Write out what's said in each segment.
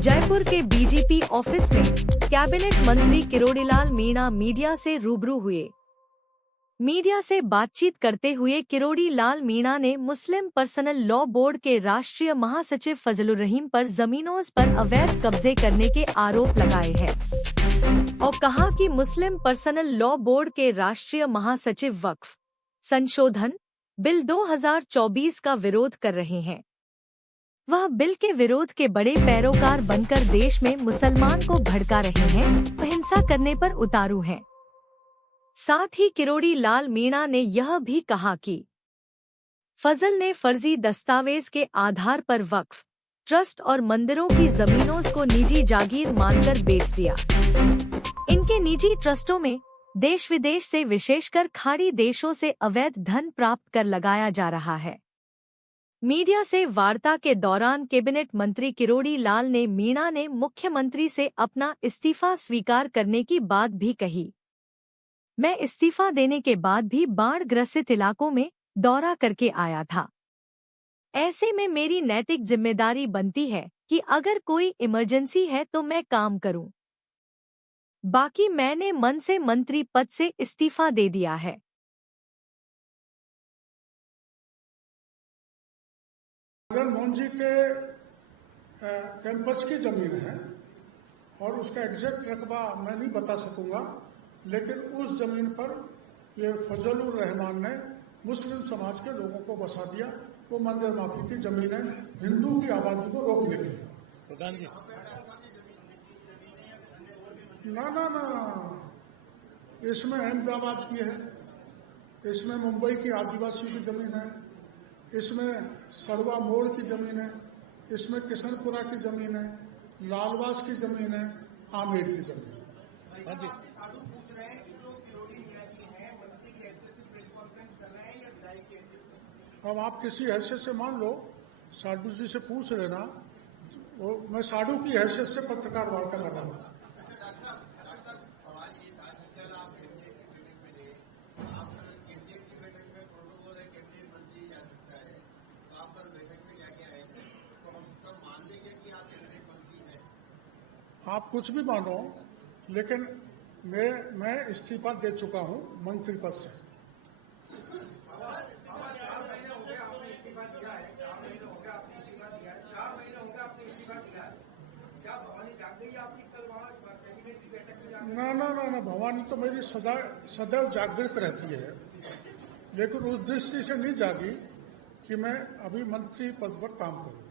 जयपुर के BJP office में cabinet मंत्री किरोड़ीलाल मीणा मीडिया से रूबरू हुए। मीडिया से बातचीत करते हुए किरोड़ीलाल मीणा ने मुस्लिम पर्सनल लॉ बोर्ड के राष्ट्रीय महासचिव फजलुर रहीम पर जमीनों पर अवैध कब्जे करने के आरोप लगाए हैं और कहा कि मुस्लिम पर्सनल लॉ बोर्ड के राष्ट्रीय महासचिव वक्फ संशोधन बिल 2024 का विरोध कर रहे हैं। वह बिल के विरोध के बड़े पैरोकार बनकर देश में मुसलमान को भड़का रहे हैं, हिंसा करने पर उतारू हैं। साथ ही किरोड़ीलाल मीणा ने यह भी कहा कि फजल ने फर्जी दस्तावेज के आधार पर वक्फ ट्रस्ट और मंदिरों की जमीनों को निजी जागीर मानकर बेच दिया। इनके निजी ट्रस्टों में देश विदेश से विशेषकर खाड़ी देशों से अवैध धन प्राप्त कर लगाया जा रहा है। मीडिया से वार्ता के दौरान कैबिनेट मंत्री किरोड़ीलाल ने मीणा ने मुख्यमंत्री से अपना इस्तीफा स्वीकार करने की बात भी कही। मैं इस्तीफा देने के बाद भी बाढ़ ग्रसित इलाकों में दौरा करके आया था। ऐसे में मेरी नैतिक जिम्मेदारी बनती है कि अगर कोई इमरजेंसी है तो मैं काम करूं। बाकी मैंने मन से मंत्री पद से इस्तीफा दे दिया है। मोहन जी के कैंपस की जमीन है और उसका एग्जैक्ट रकबा मैं नहीं बता सकूंगा, लेकिन उस जमीन पर ये फजलुर रहमान ने मुस्लिम समाज के लोगों को बसा दिया। वो मंदिर माफी की जमीन है, हिंदू की आबादी को रोकने के लिए। प्रधान जी ना, इसमें अहमदाबाद की है, इसमें मुंबई की आदिवासी की जमीन है, इसमें सरवा मोड़ की जमीन है, इसमें किशनपुरा की जमीन है, लालवास की जमीन है, आमेर की जमीन है। हाँ जी। अब आप किसी हैसियत से मान लो, साधु जी से पूछ लेना, मैं साधु की हैसियत से पत्रकार वार्ता कर रहा हूँ। आप कुछ भी मानो, लेकिन मैं इस्तीफा दे चुका हूं मंत्री पद से। ना, भवानी तो मेरी सदैव जागृत रहती है, लेकिन उस दृष्टि से नहीं जागी कि मैं अभी मंत्री पद पर काम करूं।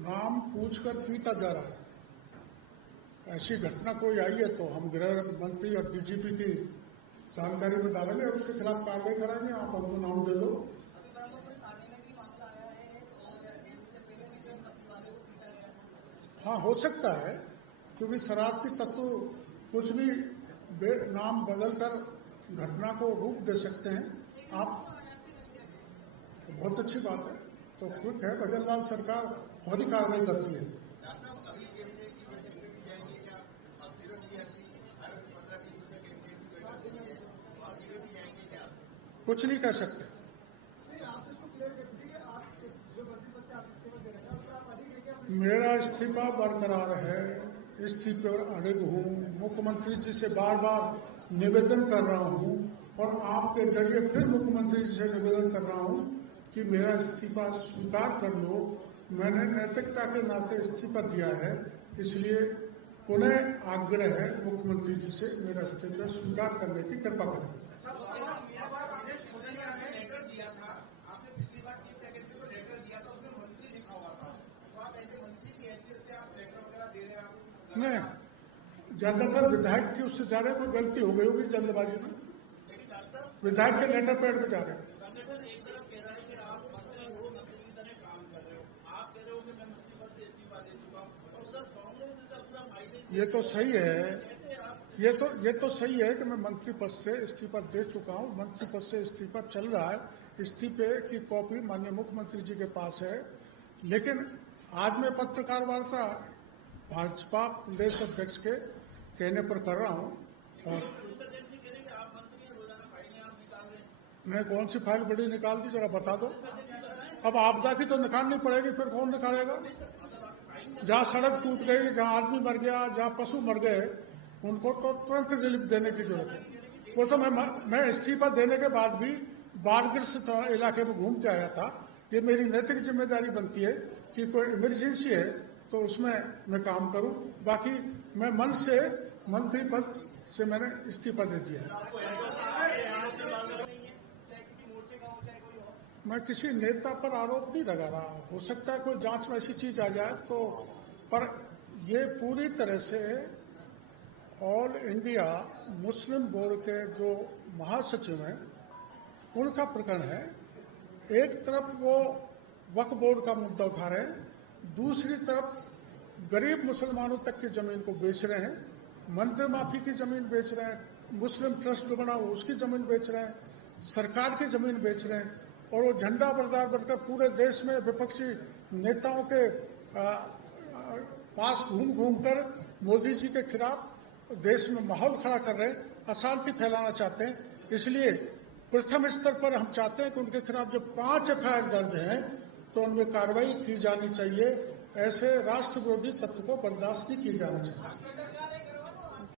नाम पूछकर पीटा जा रहा है। ऐसी घटना कोई आई है तो हम गृह मंत्री और डीजीपी की जानकारी में डालेंगे और उसके खिलाफ कार्रवाई कराएंगे। आप हमको नाम दे दो। हाँ, हो सकता है, क्योंकि शरारती तत्व कुछ भी नाम बदलकर घटना को रूप दे सकते हैं। आप बहुत अच्छी बात है, तो ठीक है, भजनलाल सरकार फौरी कार्रवाई करती है। कुछ नहीं कह सकते। मेरा इस्तीफा बरकरार है, इस्तीफे पर अड़िग हूँ। मुख्यमंत्री जी से बार बार निवेदन कर रहा हूँ और आपके जरिए फिर मुख्यमंत्री जी से निवेदन कर रहा हूँ कि मेरा इस्तीफा स्वीकार कर लो। मैंने नैतिकता के नाते इस्तीफा दिया है, इसलिए पुनः आग्रह है मुख्यमंत्री जी से मेरा इस्तीफा स्वीकार करने की कृपा करें। नहीं, ज्यादातर विधायक की उससे जा रहे हैं, कोई गलती हो गई होगी जल्दबाजी में। विधायक के लेटर पैड पे जा रहे हैं। ये तो सही है, ये तो सही है कि मैं मंत्री पद से इस्तीफा दे चुका हूं। मंत्री पद से इस्तीफा चल रहा है। इस्तीफे की कॉपी माननीय मुख्यमंत्री जी के पास है, लेकिन आज मैं पत्रकार वार्ता भाजपा प्रदेश अध्यक्ष के कहने पर कर रहा हूं और मैं कौन सी फाइल बड़ी निकाल दी जरा बता दो। अब आपदा की तो निकालनी पड़ेगी, फिर कौन निकालेगा? जहाँ सड़क टूट गई, जहाँ आदमी मर गया, जहाँ पशु मर गए, उनको तो तुरंत रिलीफ देने की जरूरत है। वो तो मैं इस्तीफा देने के बाद भी बाढ़ग्रस्त इलाके में घूम के आया था। ये मेरी नैतिक जिम्मेदारी बनती है कि कोई इमरजेंसी है तो उसमें मैं काम करूं। बाकी मैं मन से मंत्री पद से मैंने इस्तीफा दे दिया है। मैं किसी नेता पर आरोप नहीं लगा रहा। हो सकता है कोई जांच में ऐसी चीज आ जाए तो, पर ये पूरी तरह से ऑल इंडिया मुस्लिम बोर्ड के जो महासचिव हैं उनका प्रकरण है। एक तरफ वो वक्फ बोर्ड का मुद्दा उठा रहे हैं, दूसरी तरफ गरीब मुसलमानों तक की जमीन को बेच रहे हैं, मंदिर माफी की जमीन बेच रहे हैं, मुस्लिम ट्रस्ट जो बना उसकी जमीन बेच रहे हैं, सरकार की जमीन बेच रहे हैं, और वो झंडा बरदार बनकर पूरे देश में विपक्षी नेताओं के पास घूम घूम कर मोदी जी के खिलाफ देश में माहौल खड़ा कर रहे हैं, अशांति फैलाना चाहते हैं। इसलिए प्रथम स्तर पर हम चाहते हैं कि उनके खिलाफ जो 5 FIR दर्ज हैं तो उनमें कार्रवाई की जानी चाहिए। ऐसे राष्ट्र विरोधी तत्व को बर्दाश्त नहीं किया जाना चाहिए।